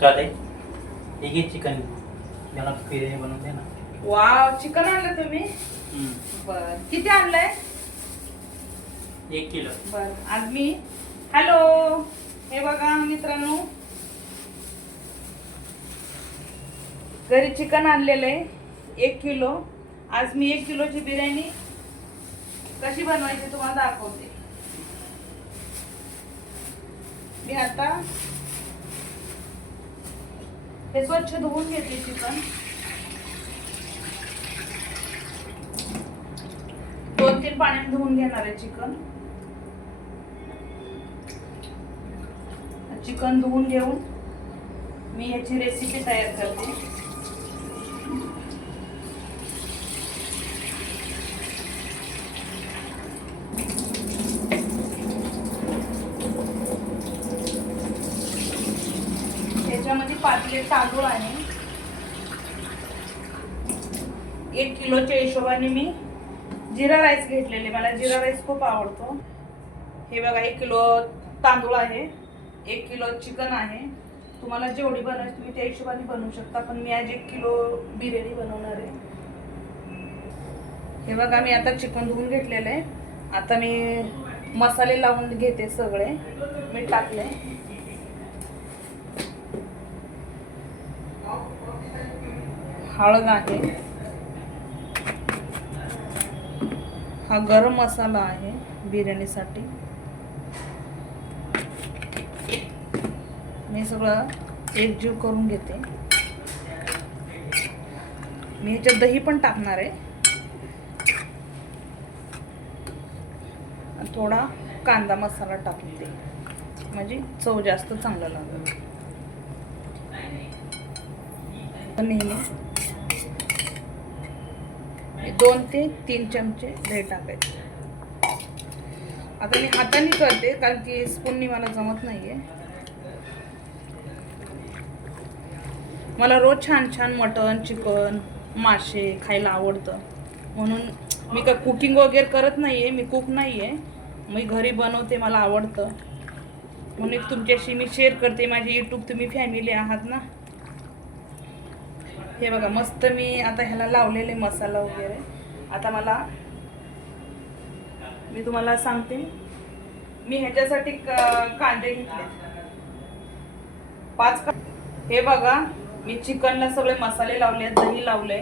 चालेल. हे घे चिकन, त्याला बिर्याणी बनवून दे ना. वाव, चिकन आणलं तुम्ही? बर, किती आणलंय? 1 किलो. बर, आज मी हॅलो, हे बघा मित्रांनो, घरी चिकन आणलेलं आहे 1 किलो. आज मी 1 किलोची बिर्याणी कशी बनवायची तुम्हाला दाखवते. मी आता हे स्वच्छ धुवून घेतले चिकन. 2-3 पाण्याने धुवून घेणार आहे चिकन. चिकन धुवून घेऊन मी याची रेसिपी तयार करते. त्याच्यामध्ये पातले तांदूळ आहे. 1 किलोच्या हिशोबाने मी जिरा राईस घेतलेले. मला जिरा राईस खूप आवडतो. हे बघा 1 किलो तांदूळ आहे, 1 किलो चिकन आहे. तुम्हाला जेवढी बनवायची तुम्ही त्या हिशोबाने बनवू शकता, पण मी आज 1 किलो बिर्याणी बनवणार आहे. हे बघा मी आता चिकन धुवून घेतलेलं आहे. आता मी मसाले लावून घेते. सगळे मीठ टाकले, हळद आहे, हा गरम मसाला आहे बिर्याणीसाठी. मी सगळं एकजीव करून घेते. मी ह्याच्यात दही पण टाकणार आहे. थोडा कांदा मसाला टाकते, म्हणजे चव जास्त चांगलं लागेल. नेहमी 2 ते 3 चमचे दही टाकायचे. आता मी हाताने करते कारण की स्पूननी मला जमत नाहीये. मला रोज छान छान मटन, चिकन, मासे खायला आवडतं. म्हणून मी काय कुकिंग वगैरे करत नाहीये, मी कुक नाहीये, मी घरी बनवते, मला आवडतं. म्हणून तुमच्याशी मी शेअर करते. माझी यूट्यूब तुम्ही फॅमिली आहात ना. हे बघा मस्त मी आता ह्याला लावलेले मसाला वगैरे. आता मी तुम्हाला सांगते. मी ह्याच्यासाठी कांदे घेतले 5. हे बघा मी चिकनला सगळे मसाले लावले, दही लावले,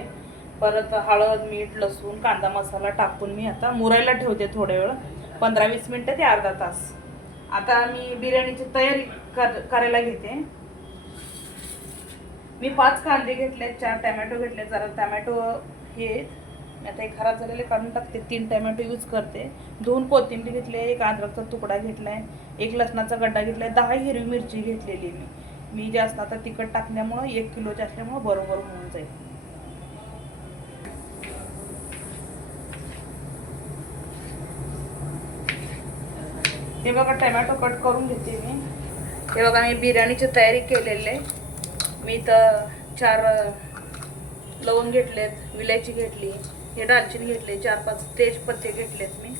परत हळद, मीठ, लसूण, कांदा मसाला टाकून मी आता मुरायला ठेवते थोड्या वेळ, 15-20 मिनिटं ते अर्धा तास. आता मी बिर्याणीची तयारी करायला घेते. मी 5 कांदे घेतले, 4 टमॅटो घेतले. जरा टमॅटो हे आता एक खराब झालेले काढून टाकते. 3 टमॅटो यूज करते. 2 कोथिंबीर घेतले, 1 अद्रकचा तुकडा घेतलाय, 1 लसणाचा गड्डा घेतलाय, 10 हिरवी मिरची घेतलेली. मी जास्त आता तिखट टाकल्यामुळं 1 किलोचे असल्यामुळं बरोबर होऊन जाईल. हे बघा टमॅटो कट करून घेते मी. हे बघा मी बिर्याणीची तयारी केलेली आहे. मी तर 4 लवंग घेतलेत, विलायची घेतली, हे दालचिनी घेतले, 4-5 तेजपत्ते घेतलेत. मी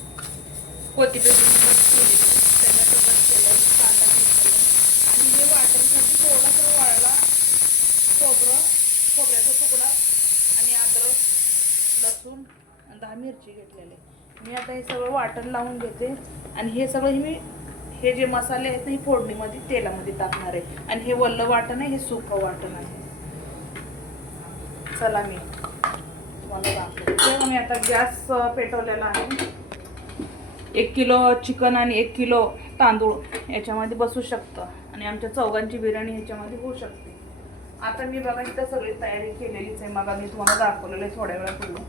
कोथिंबीर कट केली, टमॅटो कट केलं, कांदा घेतला आणि हे वाटण्यासाठी थोडासा वाळला खोबऱ्याचा तुकडा आणि अद्रक, लसूण आणि 10 मिरची घेतलेले. मी आता हे सगळं वाटण लावून घेते आणि हे सगळं हे जे मसाले आहेत ना हे फोडणीमध्ये तेलामध्ये टाकणार आहे. आणि हे वल्लं वाटण आहे, हे सुकं वाटण आहे. चला मी तुम्हाला दाखवते. तेव्हा मी आता गॅस पेटवलेला आहे. 1 किलो चिकन आणि 1 किलो तांदूळ याच्यामध्ये बसू शकतं आणि आमच्या चौघांची बिर्याणी ह्याच्यामध्ये होऊ शकते. आता मी बघा इथं सगळी तयारी केलेलीच आहे. मग मी तुम्हाला दाखवलेलं आहे थोड्या वेळापूर्वी.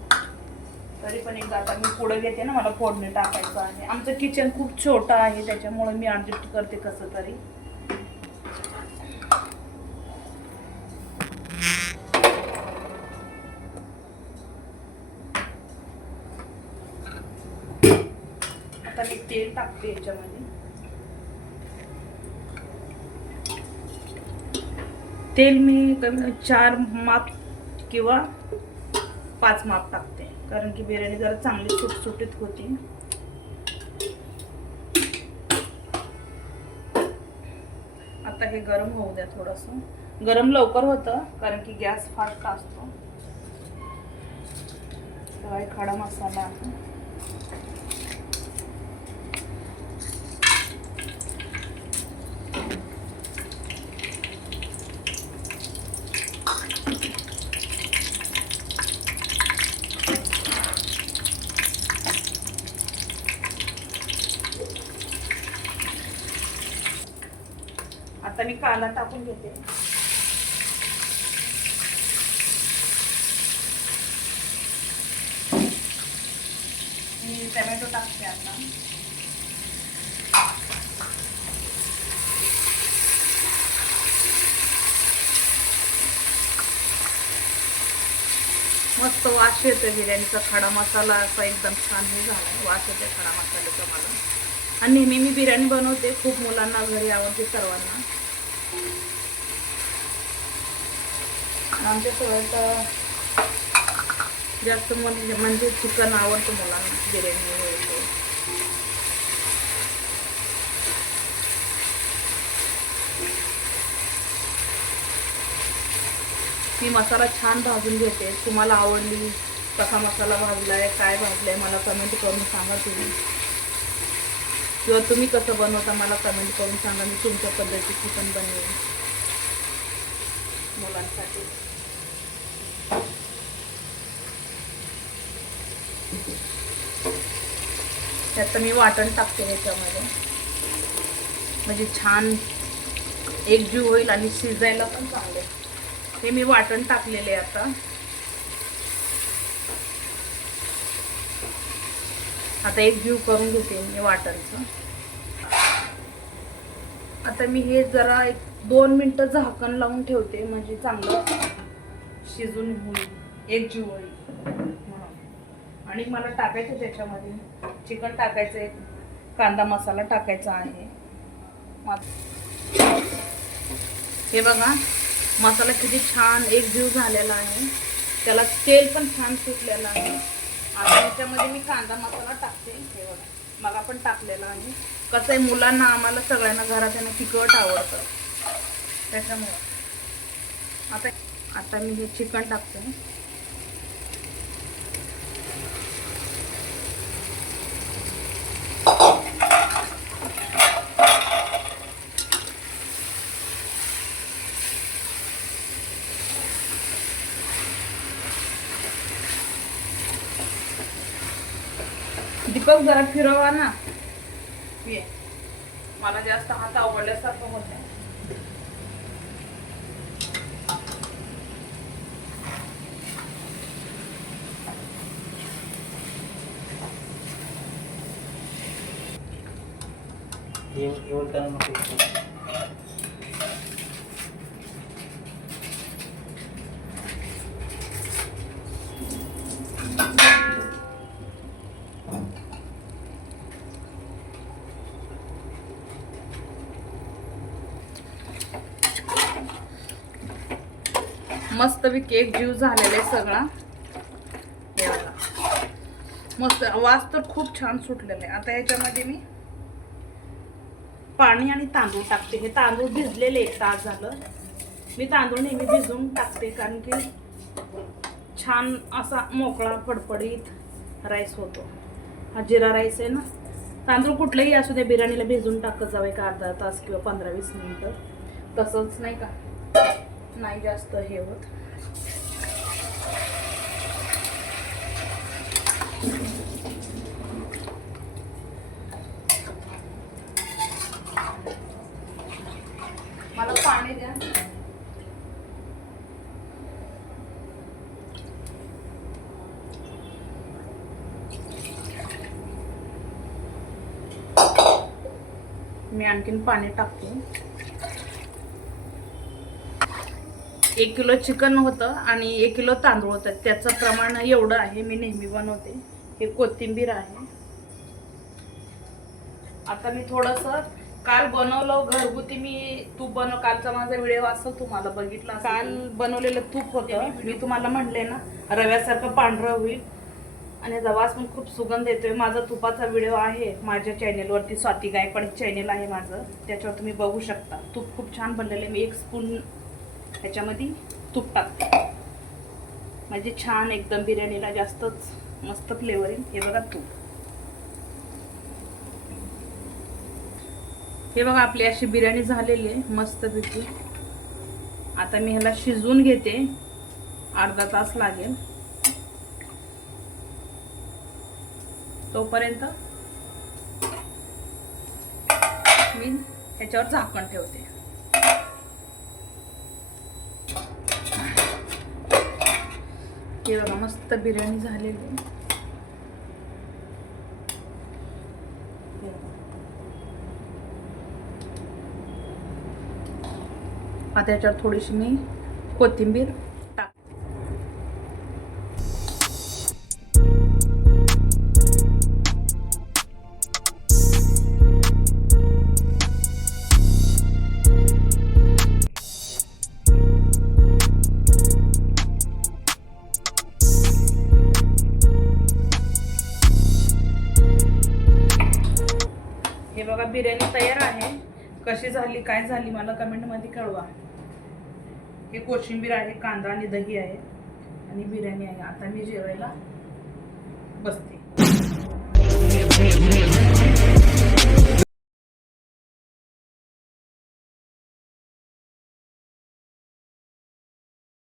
तरी पण एकदा आता मी पुढे घेते ना, मला फोडणी टाकायचं आहे. आमचं किचन खूप छोटं आहे, त्याच्यामुळे मी ॲडजस्ट करते कसं तरी. आता मी तेल टाकते याच्यामध्ये. तेल मी कमी 4 माप किंवा 5 माप टाकते, कारण की बिर्याणी जरा चांगली सुटसुटीत होती. आता हे गरम होऊ द्या थोडंसं. गरम लवकर होतं कारण की गॅस फास्ट असतो. तर खडा मसाला आहे. आता मी कांदा टाकून घेते. मी टोमॅटो टाकते आता. मस्त वास येतो बिर्याणीचा. खडा मसाला असा एकदम छान हे झाला. वास येतो खडा मसाल्याचा मला. आणि नेहमी मी बिर्याणी बनवते. खूप मुलांना घरी आवडते सर्वांना. आमच्या सगळ्यात जास्त म्हणजे चिकन आवडतं मुलांना बिर्याणी वगैरे. मी मसाला छान भाजून घेते. तुम्हाला आवडली कसा मसाला भाजलाय, काय भाजलाय मला कमेंट करून सांगा तुम्ही. किंवा तुम्ही कसं बनवता मला कमेंट करून सांगा. मी तुमच्या पद्धती चिकन बनवेन मुलांसाठी. त्यात मी वाटण टाकते ह्याच्यामध्ये, म्हणजे छान एकजीव होईल आणि शिजायला पण चांगले. हे मी वाटण टाकलेले आता. आता एकजीव करून घेते मी वाटणचं. आता मी हे जरा 1-2 मिनिटं झाकण लावून ठेवते, म्हणजे चांगलं शिजून होईल, एकजीव होईल. आणि मला टाकायचं त्याच्यामध्ये चिकन टाकायचं, कांदा मसाला टाकायचा आहे. हे बघा मसाला किती छान एकजीव झालेला आहे. त्याला तेल पण छान सुटलेलं आहे. आता याच्यामध्ये मी कांदा मसाला टाकते. हे बघा मग आपण टाकलेला आहे. कसं आहे मुलांना आम्हाला सगळ्यांना घरात यांना तिखट आवडतं त्याच्यामुळे. आता मी हे चिकन टाकते. दीपक जरा फिरवा ना. मला जास्त हात आवडल्यासारखं होत आहे. मस्त केक जीव झालेला आहे सगळा. हे बघा मस्त वास तर खूप छान सुटलेला आहे. आता ह्याच्यामध्ये मी पाणी आणि तांदूळ टाकते. हे तांदूळ भिजलेले 1 तास झालं. मी तांदूळ नेहमी भिजवून टाकते कारण की छान असा मोकळा फडफडीत राईस होतो. हा जिरा राईस आहे ना. तांदूळ कुठलंही असू दे बिर्याणीला भिजवून टाकत जावं 1 अर्धा तास किंवा 15-20 मिनिटं. तसंच नाही का, नाही जास्त हे होत. मला पाणी द्या. मी आणखीन पाणी टाकते. 1 किलो चिकन होतं आणि 1 किलो तांदूळ होतं. त्याचं प्रमाण एवढं आहे. मी नेहमी बनवते. हे कोथिंबीर आहे. आता मी थोडंसं काल बनवलं घरगुती मी तूप कालचा माझा व्हिडिओ असं तुम्हाला बघितला. काल बनवलेलं तूप होतं. मी तुम्हाला म्हणले ना रव्यासारखं पांढरं होईल आणि याचा वास पण खूप सुगंध येतोय. माझा तुपाचा व्हिडिओ आहे माझ्या चॅनेलवरती. स्वाती गायकवाड चॅनेल आहे माझं, त्याच्यावर तुम्ही बघू शकता. तूप खूप छान बनलेलं आहे. मी 1 स्पून ह्याच्यामध्ये तूप टाकते, म्हणजे छान एकदम बिर्याणीला जास्तच मस्त फ्लेवर येईल. हे बघा तूप. हे बघा आपली अशी बिर्याणी झालेली आहे मस्तपैकी. आता मी ह्याला शिजवून घेते, अर्धा तास लागेल. तोपर्यंत मी ह्याच्यावर झाकण ठेवते. हे बघा मस्त बिर्याणी झालेली आहे. आता याच्यावर थोडीशी मी कोथिंबीर टाक. हे बघा बिर्याणी तयार आहे. कशी झाली काय झाली मला कमेंटमध्ये कळवा. हे कोशिंबीर आहे, कांदा आणि दही आहे आणि बिर्याणी आहे. आता मी जेवायला बसते.